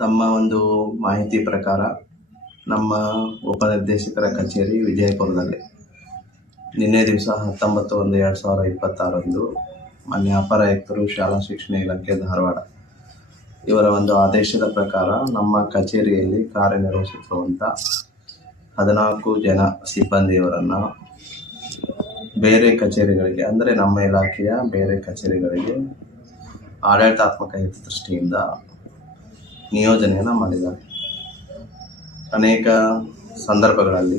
ತಮ್ಮ ಒಂದು ಮಾಹಿತಿ ಪ್ರಕಾರ ನಮ್ಮ ಉಪನಿರ್ದೇಶಕರ ಕಚೇರಿ ವಿಜಯಪುರದಲ್ಲಿ ನಿನ್ನೆ ದಿವಸ 19/1/2026 ಮಾನ್ಯ ಅಪರ ಆಯುಕ್ತರು ಶಾಲಾ ಶಿಕ್ಷಣ ಇಲಾಖೆ ಧಾರವಾಡ ಇವರ ಒಂದು ಆದೇಶದ ಪ್ರಕಾರ ನಮ್ಮ ಕಚೇರಿಯಲ್ಲಿ ಕಾರ್ಯನಿರ್ವಹಿಸುತ್ತಿರುವಂಥ 14 ಜನ ಸಿಬ್ಬಂದಿಯವರನ್ನು ಬೇರೆ ಕಚೇರಿಗಳಿಗೆ, ಅಂದರೆ ನಮ್ಮ ಇಲಾಖೆಯ ಬೇರೆ ಕಚೇರಿಗಳಿಗೆ ಆಡಳಿತಾತ್ಮಕ ಹಿತದೃಷ್ಟಿಯಿಂದ ನಿಯೋಜನೆಯನ್ನು ಮಾಡಿದ್ದಾರೆ. ಅನೇಕ ಸಂದರ್ಭಗಳಲ್ಲಿ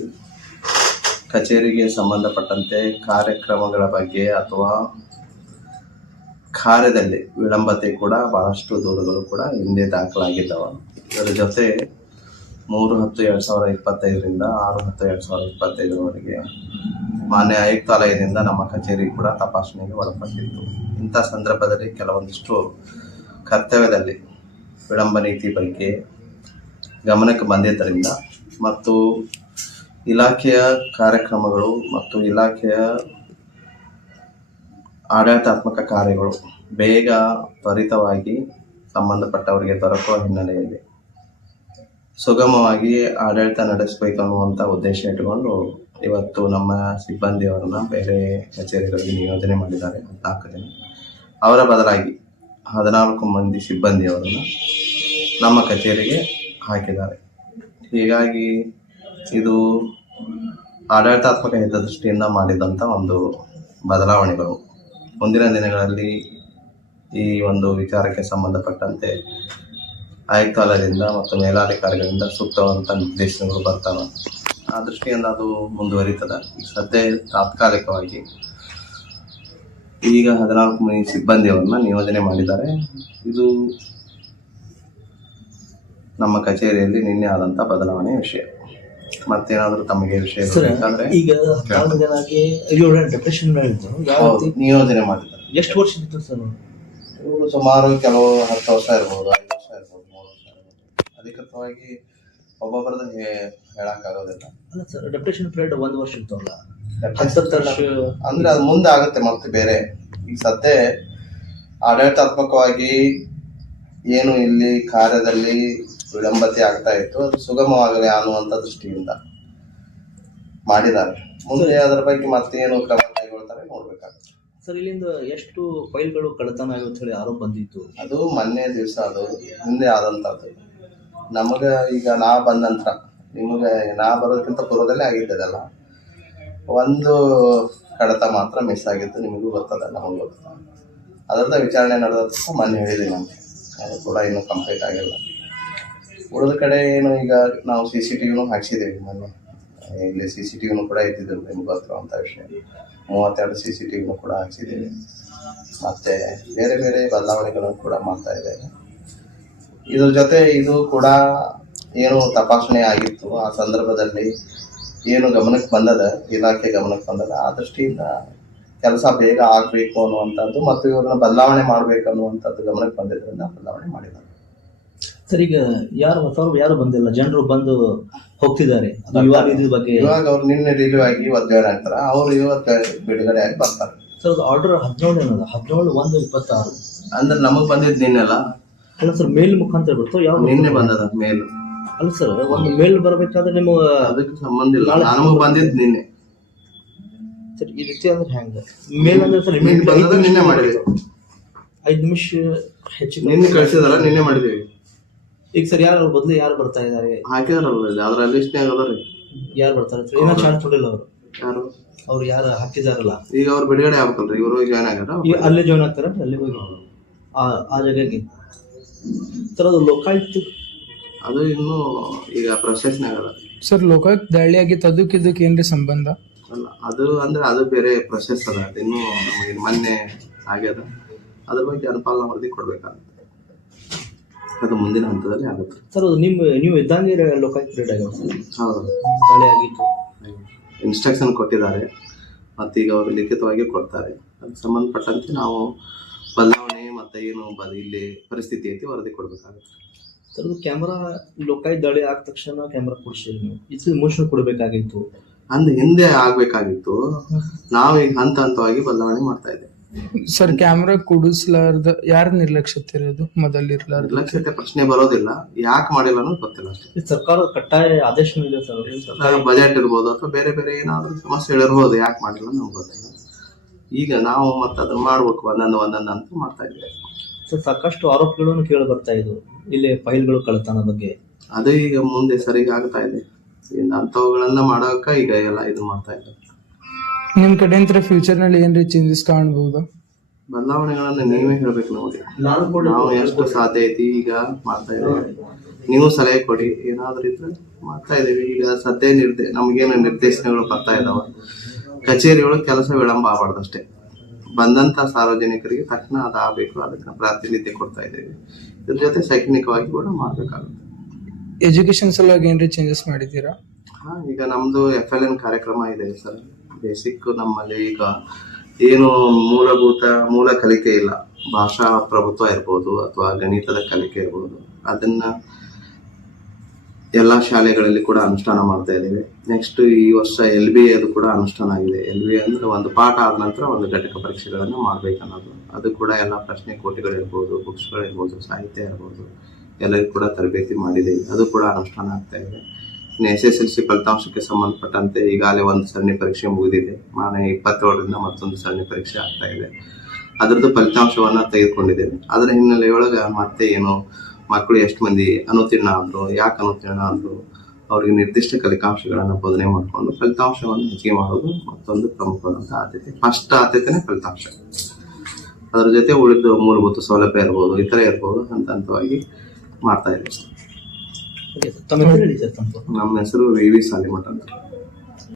ಕಚೇರಿಗೆ ಸಂಬಂಧಪಟ್ಟಂತೆ ಕಾರ್ಯಕ್ರಮಗಳ ಬಗ್ಗೆ ಅಥವಾ ಕಾರ್ಯದಲ್ಲಿ ವಿಳಂಬತೆ ಕೂಡ ಬಹಳಷ್ಟು ದೂರುಗಳು ಕೂಡ ಹಿಂದೆ ದಾಖಲಾಗಿದ್ದಾವೆ. ಇದರ ಜೊತೆ 3/10/2025 6/10/2025 ಮಾನ್ಯ ಆಯುಕ್ತಾಲಯದಿಂದ ನಮ್ಮ ಕಚೇರಿ ಕೂಡ ತಪಾಸಣೆಗೆ ಒಳಪಟ್ಟಿತ್ತು. ಇಂಥ ಸಂದರ್ಭದಲ್ಲಿ ಕೆಲವೊಂದಿಷ್ಟು ಕರ್ತವ್ಯದಲ್ಲಿ ವಿಳಂಬ ನೀತಿ ಬಗ್ಗೆ ಗಮನಕ್ಕೆ ಬಂದಿದ್ದರಿಂದ ಮತ್ತು ಇಲಾಖೆಯ ಕಾರ್ಯಕ್ರಮಗಳು ಮತ್ತು ಇಲಾಖೆಯ ಆಡಳಿತಾತ್ಮಕ ಕಾರ್ಯಗಳು ಬೇಗ ತ್ವರಿತವಾಗಿ ಸಂಬಂಧಪಟ್ಟವರಿಗೆ ದೊರಕುವ ಹಿನ್ನೆಲೆಯಲ್ಲಿ ಸುಗಮವಾಗಿ ಆಡಳಿತ ನಡೆಸಬೇಕು ಅನ್ನುವಂಥ ಉದ್ದೇಶ ಇಟ್ಟುಕೊಂಡು ಇವತ್ತು ನಮ್ಮ ಸಿಬ್ಬಂದಿಯವರನ್ನು ಬೇರೆ ಕಚೇರಿಗಳಿಗೆ ನಿಯೋಜನೆ ಮಾಡಿದ್ದಾರೆ. 14 ಜನ. ಅವರ ಬದಲಾಗಿ 14 ಮಂದಿ ಸಿಬ್ಬಂದಿಯವರನ್ನು ನಮ್ಮ ಕಚೇರಿಗೆ ಹಾಕಿದ್ದಾರೆ. ಹೀಗಾಗಿ ಇದು ಆಡಳಿತಾತ್ಮಕ ಹಿತದೃಷ್ಟಿಯಿಂದ ಮಾಡಿದಂಥ ಒಂದು ಬದಲಾವಣೆಗಳು. ಮುಂದಿನ ದಿನಗಳಲ್ಲಿ ಈ ಒಂದು ವಿಚಾರಕ್ಕೆ ಸಂಬಂಧಪಟ್ಟಂತೆ ಆಯುಕ್ತಾಲಯದಿಂದ ಮತ್ತು ಮೇಲಾಧಿಕಾರಿಗಳಿಂದ ಸೂಕ್ತವಾದಂಥ ನಿರ್ದೇಶನಗಳು ಬರ್ತವೆ. ಆ ದೃಷ್ಟಿಯಿಂದ ಅದು ಮುಂದುವರಿತದೆ. ಸದ್ಯ ತಾತ್ಕಾಲಿಕವಾಗಿ ಈಗ 14 ಮಂದಿ ಸಿಬ್ಬಂದಿಯವರನ್ನ ನಿಯೋಜನೆ ಮಾಡಿದ್ದಾರೆ. ಇದು ನಮ್ಮ ಕಚೇರಿಯಲ್ಲಿ ನಿನ್ನೆ ಆದಂಥ ಬದಲಾವಣೆ ವಿಷಯ. ಮತ್ತೇನಾದರೂ ತಮಗೆ ವಿಷಯ ಈಗ ನಿಯೋಜನೆ ಮಾಡಿದ್ದಾರೆ. ಎಷ್ಟು ವರ್ಷ ಇತ್ತು ಸರ್? ಇವರು ಸುಮಾರು ಕೆಲವು 10 ವರ್ಷ ಇರ್ಬೋದು, 5 ವರ್ಷ ಇರ್ಬೋದು, 3 ವರ್ಷ ಇರ್ಬೋದು. ಅಧಿಕೃತವಾಗಿ ಒಬ್ಬೊಬ್ಬರದ್ದು ಹೇಳಕ್ಕಾಗೋದಿಲ್ಲ. ಅಲ್ಲ ಸರ್, ಡೆಪ್ಯುಟೇಷನ್ ಪೀರಿಯಡ್ 1 ವರ್ಷ ಇರ್ತವಲ್ಲ, ಅಂದ್ರೆ ಅದು ಮುಂದೆ ಆಗುತ್ತೆ. ಮತ್ತೆ ಬೇರೆ ಈಗ ಸದ್ಯ ಆಡಳಿತಾತ್ಮಕವಾಗಿ ಏನು ಇಲ್ಲಿ ಕಾರ್ಯದಲ್ಲಿ ವಿಳಂಬತೆ ಆಗ್ತಾ ಇತ್ತು ಅದು ಸುಗಮವಾಗಲಿ ಅನ್ನುವಂಥ ದೃಷ್ಟಿಯಿಂದ ಮಾಡಿದ್ದಾರೆ. ಮುಂದೆ ಅದರ ಬಗ್ಗೆ ಮತ್ತೇನು ಕ್ರಮ ಕೈಗೊಳ್ತಾರೆ ನೋಡ್ಬೇಕಾಗುತ್ತೆ. ಸರ್, ಇಲ್ಲಿಂದ ಎಷ್ಟು ಫೈಲ್ಗಳು ಕಳ್ಳತನ ಆಗುತ್ತೆ ಹೇಳಿ ಆರೋಪ ಬಂದಿತ್ತು. ಅದು ಮೊನ್ನೆ ದಿವಸ, ಅದು ಹಿಂದೆ ಆದಂಥದ್ದು. ನಮಗೆ ಈಗ ನಾ ಬಂದ ನಂತರ, ನಿಮಗೆ ನಾ ಬರೋದಕ್ಕಿಂತ ಪೂರ್ವದಲ್ಲೇ ಆಗಿದ್ದದಲ್ಲ, ಒಂದು ಕಡತ ಮಾತ್ರ ಮಿಸ್ ಆಗಿತ್ತು. ನಿಮಗೂ ಗೊತ್ತದ, ನಮಗೂ ಗೊತ್ತದ. ಅದರದ ವಿಚಾರಣೆ ನಡೆದ ಮೊನ್ನೆ ಹೇಳಿದ್ದೀನಿ ನಾನು. ಅದು ಕೂಡ ಇನ್ನೂ ಕಂಪ್ಲೀಟ್ ಆಗಿಲ್ಲ. ಉಳಿದ ಕಡೆ ಏನು ಈಗ ನಾವು CCTVನೂ ಹಾಕ್ಸಿದ್ದೀವಿ. ಮೊನ್ನೆ ಇಲ್ಲಿ CCTVನೂ ಕೂಡ ಇದ್ದಿದ್ದರು, ನಿಮ್ಗೆ ಗೊತ್ತಿರುವಂಥ ವಿಷಯ. 32 CCTVನೂ ಕೂಡ ಹಾಕ್ಸಿದ್ದೀವಿ. ಮತ್ತು ಬೇರೆ ಬೇರೆ ಬದಲಾವಣೆಗಳನ್ನು ಕೂಡ ಮಾಡ್ತಾ ಇದ್ದೇವೆ. ಇದ್ರ ಜೊತೆ ಇದು ಕೂಡ ಏನು ತಪಾಸಣೆ ಆಗಿತ್ತು ಆ ಸಂದರ್ಭದಲ್ಲಿ ಏನು ಗಮನಕ್ಕೆ ಬಂದದ, ಇಲಾಖೆ ಗಮನಕ್ಕೆ ಬಂದದ, ಆ ದೃಷ್ಟಿಯಿಂದ ಕೆಲಸ ಬೇಗ ಆಗಬೇಕು ಅನ್ನುವಂಥದ್ದು ಮತ್ತು ಇವ್ರನ್ನ ಬದಲಾವಣೆ ಮಾಡಬೇಕು ಅನ್ನುವಂಥದ್ದು ಗಮನಕ್ಕೆ ಬಂದಿದ್ದರಿಂದ ಬದಲಾವಣೆ ಮಾಡಿದ್ದಾರೆ. ಸರ್, ಈಗ ಯಾರು ಬಂದಿಲ್ಲ, ಜನರು ಬಂದು ಹೋಗ್ತಿದ್ದಾರೆ. ಇವಾಗ ಅವ್ರು ನಿನ್ನೆ ರಿಲೀವ್ ಆಗಿ ಇವತ್ತು ಜಾಯ್ನ್ ಆಗ್ತಾರೆ. ಅವರು ಇವತ್ತು ಬಿಡುಗಡೆ ಆಗಿ ಬರ್ತಾರೆ. ಸರ್, ಅದು ಆರ್ಡರ್ 17/1/26 ಅಂದ್ರೆ ನಮಗೆ ಬಂದಿದ್ದು ನಿನ್ನೆಲ್ಲ. ಅಲ್ಲ ಸರ್, ಮೇಲ್ ಮುಖಾಂತರ ಬಿಡ್ತು. ಯಾವ ನಿನ್ನೆ ಬಂದದ ಮೇಲ್? ಅಲ್ಲ ಸರ್, ಒಂದು ಮೇಲ್ ಬರಬೇಕಾದ್ರೆ ನಿಮ್ಮ ಅದಕ್ಕೆ ಸಂಬಂಧ ಇಲ್ಲ. ನಮಗೆ ಬಂದಿದ್ದು ನಿನ್ನೆ. ಸರ್, ಈ ರೀತಿ ಅಂದ್ರೆ ಹೆಂಗೆ ಮೇಲ್ ಅಂದ್ರೆ ಸರ್ ನಿನ್ನೆ ಮಾಡಿದ್ವಿ. 5 ನಿಮಿಷ ಹೆಚ್ಚಿಗೆ ನಿನ್ನೆ ಕಳಿಸಿದಾರ, ನಿನ್ನೆ ಮಾಡಿದ್ದೀವಿ. ಈಗ ಸರ್, ಯಾರು ಬದಲು ಯಾರು ಬರ್ತಾ ಇದ್ದಾರೆ ಹಾಕಿದಾರಲ್ಲ ಅದ್ರ ಲಿಸ್ಟ್ನಾಗ ಅದರಿ. ಯಾರು ಬರ್ತಾರೆ ಸರ್? ಇನ್ನೂ ಚಾರ್ಜ್ ಕೊಡಿಲ್ಲ ಅವರು. ಯಾರು ಅವ್ರು ಯಾರು ಹಾಕಿದಾರಲ್ಲ, ಈಗ ಅವ್ರು ಬಿಡುಗಡೆ ಆಗ್ಬೇಕಲ್ರಿ. ಇವರು ಜಾಯ್ನ್ ಆಗ್ಯಾರ, ಅಲ್ಲೇ ಜಾಯ್ನ್ ಆಗ್ತಾರ. ಅಲ್ಲಿ ಹೋಗಿ ಆ ಜಾಗಕ್ಕೆ ಸರ್, ಅದು ಲೋಕಾಯುಕ್ತ ಅದು ಇನ್ನೂ ಈಗ ಪ್ರೊಸೆಸ್ನಾಗ ಅದ ಸರ್. ಲೋಕಾಯುಕ್ತ ದಾಳಿ ಆಗಿತ್ತು, ಅದಕ್ಕೆ ಏನ್ರಿ ಸಂಬಂಧ? ಅಲ್ಲ, ಅದು ಅಂದ್ರೆ ಅದು ಬೇರೆ ಪ್ರೊಸೆಸ್ ಅದ. ಅದು ಇನ್ನೂ ನಮಗೆ ಮೊನ್ನೆ ಆಗ್ಯದ. ಅದ್ರ ಬಗ್ಗೆ ಅನುಪಾಲನಾ ವರದಿ ಕೊಡ್ಬೇಕಾಗುತ್ತೆ. ಅದು ಮುಂದಿನ ಹಂತದಲ್ಲಿ ಆಗುತ್ತೆ ಸರ್. ಅದು ನೀವು ಇದ್ದಂಗೆ ಲೋಕಾಯುಕ್ತ ರೇಟ್ ಆಗ್ಯಾವ ಸರ್? ಹೌದು, ದಾಳಿ ಆಗಿತ್ತು. ಇನ್ಸ್ಟ್ರಕ್ಷನ್ ಕೊಟ್ಟಿದ್ದಾರೆ ಮತ್ತು ಈಗ ಅವರು ಲಿಖಿತವಾಗಿ ಕೊಡ್ತಾರೆ. ಅದಕ್ಕೆ ಸಂಬಂಧಪಟ್ಟಂತೆ ನಾವು ಬದಲಾವಣೆ ಮತ್ತು ಏನು ಇಲ್ಲಿ ಪರಿಸ್ಥಿತಿ ಐತಿ ವರದಿ ಕೊಡಬೇಕಾಗುತ್ತೆ. ಸರ್, ಅದು ಕ್ಯಾಮ್ರಾ ಲೋಕಾಯುಕ್ತ ದಾಳಿ ಆದ ತಕ್ಷಣ ಕ್ಯಾಮ್ರಾ ಕೊಡಿಸಿರಿ ನೀವು. ಇದು ಮೋಷನ್ ಕೊಡಬೇಕಾಗಿತ್ತು, ಹಿಂದೆ ಆಗ್ಬೇಕಾಗಿತ್ತು. ನಾವು ಈಗ ಹಂತ ಹಂತವಾಗಿ ಬದಲಾವಣೆ ಮಾಡ್ತಾ ಇದ್ದೇವೆ. ಸರ್ ಕ್ಯಾಮ್ರಾ ಕೂಡಿಸ್ಲಾರ್ದ ಯಾರ ನಿರ್ಲಕ್ಷ್ಯತೆ ಇರೋದು ಮೊದಲಿರ್ಲಾರ್ದ ನಿರ್ಲಕ್ಷ್ಯತೆ ಪ್ರಶ್ನೆ ಬರೋದಿಲ್ಲ, ಯಾಕೆ ಮಾಡಿಲ್ಲ ಅನ್ನೋದು ಗೊತ್ತಿಲ್ಲ ಅಷ್ಟೇ. ಇದು ಸರ್ಕಾರದ ಕಡ್ಡಾಯ ಆದೇಶ ಇದೆ ಸರ್. ಬಜೆಟ್ ಇರ್ಬೋದು ಅಥವಾ ಬೇರೆ ಬೇರೆ ಏನಾದ್ರು ಸಮಸ್ಯೆಗಳಿರ್ಬೋದು, ಯಾಕೆ ಮಾಡಿಲ್ಲ ನಮ್ಗೆ ಗೊತ್ತಿಲ್ಲ. ಈಗ ನಾವು ಮತ್ತೆ ಅದನ್ನ ಮಾಡ್ಬೇಕು, ಒಂದೊಂದು ಅಂತ ಮಾಡ್ತಾ ಇದ್ದೇವೆ. ಸರ್ ಸಾಕಷ್ಟು ಆರೋಪಗಳನ್ನು ಕೇಳಿ ಬರ್ತಾ ಇದ್ವು ಇಲ್ಲಿ ಫೈಲ್ಗಳು ಕಳ್ತನ ಬಗ್ಗೆ. ಅದು ಈಗ ಮುಂದೆ ಸರಿಗೆ ಆಗ್ತಾ ಇದೆ. ಅಂಥವುಗಳನ್ನ ಮಾಡೋಕ ಈಗ ಎಲ್ಲ ಇದು ಮಾಡ್ತಾ ಇದ್ದಾರೆ. ನಿಮ್ ಕಡೆಯಿಂದ ಫ್ಯೂಚರ್ ನಲ್ಲಿ ಏನ್ರಿ ಚೇಂಜಸ್ ಕಾಣಬಹುದಾ? ಬದಲಾವಣೆಗಳನ್ನ ನೀವೇ ಹೇಳ್ಬೇಕು ನಮಗೆ. ನಾವು ಎಷ್ಟು ಸಾಧ್ಯ ಐತಿ ಈಗ ಮಾಡ್ತಾ ಇದ್ದೇವೆ. ನೀವು ಸಲಹೆ ಕೊಡಿ, ಏನಾದ್ರೂ ಇದ್ರೆ ಮಾಡ್ತಾ ಇದೀವಿ. ಈಗ ಸದ್ಯ ನಮ್ಗೇನು ನಿರ್ದೇಶನಗಳು ಬರ್ತಾ ಇದಾವ. ಕಚೇರಿಗಳು ಕೆಲಸ ವಿಳಂಬ ಆಗಬಾರ್ದು ಅಷ್ಟೇ. ಬಂದಂತ ಸಾರ್ವಜನಿಕರಿಗೆ ತಕ್ಷಣ ಅದಾಗಬೇಕು, ಅದಕ್ಕೆ ಪ್ರಾತಿನಿಧ್ಯ ಕೊಡ್ತಾ ಇದ್ದೇವೆ. ಇದ್ರ ಜೊತೆ ಶೈಕ್ಷಣಿಕವಾಗಿ ಕೂಡ ಮಾಡ್ಬೇಕಾಗುತ್ತೆ. ಎಜುಕೇಶನ್ ಸಲುವಾಗಿ ಏನ್ರಿ ಚೇಂಜಸ್ ಮಾಡಿದ್ದೀರಾ? ಈಗ ನಮ್ದು FLN ಕಾರ್ಯಕ್ರಮ ಇದೆ ಸರ್. ಬೇಸಿಕ್ ನಮ್ಮಲ್ಲಿ ಈಗ ಏನು ಮೂಲ ಕಲಿಕೆ ಇಲ್ಲ. ಭಾಷಾ ಪ್ರಭುತ್ವ ಇರ್ಬೋದು ಅಥವಾ ಗಣಿತದ ಕಲಿಕೆ ಇರ್ಬೋದು, ಅದನ್ನ ಎಲ್ಲಾ ಶಾಲೆಗಳಲ್ಲಿ ಕೂಡ ಅನುಷ್ಠಾನ ಮಾಡ್ತಾ ಇದ್ದೇವೆ. ನೆಕ್ಸ್ಟ್ ಈ ವರ್ಷ LBA ಅದು ಕೂಡ ಅನುಷ್ಠಾನ ಆಗಿದೆ. LBA ಅಂದ್ರೆ ಒಂದು ಪಾಠ ಆದ ನಂತರ ಒಂದು ಘಟಕ ಪರೀಕ್ಷೆಗಳನ್ನ ಮಾಡ್ಬೇಕನ್ನೋದು. ಅದು ಕೂಡ ಎಲ್ಲ ಪ್ರಶ್ನೆ ಕೋಟಿಗಳಿರ್ಬೋದು, ಬುಕ್ಸ್ಗಳಿರ್ಬೋದು, ಸಾಹಿತ್ಯ ಇರ್ಬೋದು, ಎಲ್ಲರಿಗೂ ಕೂಡ ತರಬೇತಿ ಮಾಡಿದ್ದೇವೆ. ಅದು ಕೂಡ ಅನುಷ್ಠಾನ ಆಗ್ತಾ ಇದೆ. ಇನ್ನು SSLC ಫಲಿತಾಂಶಕ್ಕೆ ಸಂಬಂಧಪಟ್ಟಂತೆ ಈಗಾಗಲೇ ಒಂದು ಸರಣಿ ಪರೀಕ್ಷೆ ಮುಗಿದಿದೆ. 27ರಿಂದ ಮತ್ತೊಂದು ಸರಣಿ ಪರೀಕ್ಷೆ ಆಗ್ತಾ ಇದೆ. ಅದರದ್ದು ಫಲಿತಾಂಶವನ್ನ ತೆಗೆದುಕೊಂಡಿದ್ದೇವೆ. ಅದರ ಹಿನ್ನೆಲೆಯೊಳಗೆ ಮತ್ತೆ ಏನು ಮಕ್ಕಳು ಎಷ್ಟು ಮಂದಿ ಅನುತ್ತೀರ್ಣ ಆದ್ರು, ಯಾಕೆ ಅನುತ್ತೀರ್ಣ ಆದ್ರು, ಅವರಿಗೆ ನಿರ್ದಿಷ್ಟ ಕಲಿಕಾಂಶಗಳನ್ನು ಬೋಧನೆ ಮಾಡಿಕೊಂಡು ಫಲಿತಾಂಶವನ್ನು ಹೆಚ್ಚಿಗೆ ಮಾಡೋದು ಮತ್ತೊಂದು ಪ್ರಮುಖವಾದಂತಹ ಆದ್ಯತೆ. ಫಸ್ಟ್ ಆದ್ಯತೆನೇ ಫಲಿತಾಂಶ. ಅದರ ಜೊತೆ ಉಳಿದ ಮೂಲಭೂತ ಸೌಲಭ್ಯ ಇರ್ಬೋದು, ಇತರ ಇರ್ಬೋದು, ಹಂತವಾಗಿ ಮಾಡ್ತಾ ಇದ್ದೀವಿ. ತಮ್ಮ ಹೆಸರು ಹೇಳಿ ಸರ್. ನಮ್ಮ ಹೆಸರು VV ಸಾಲಿಮಠ ಅಂತ.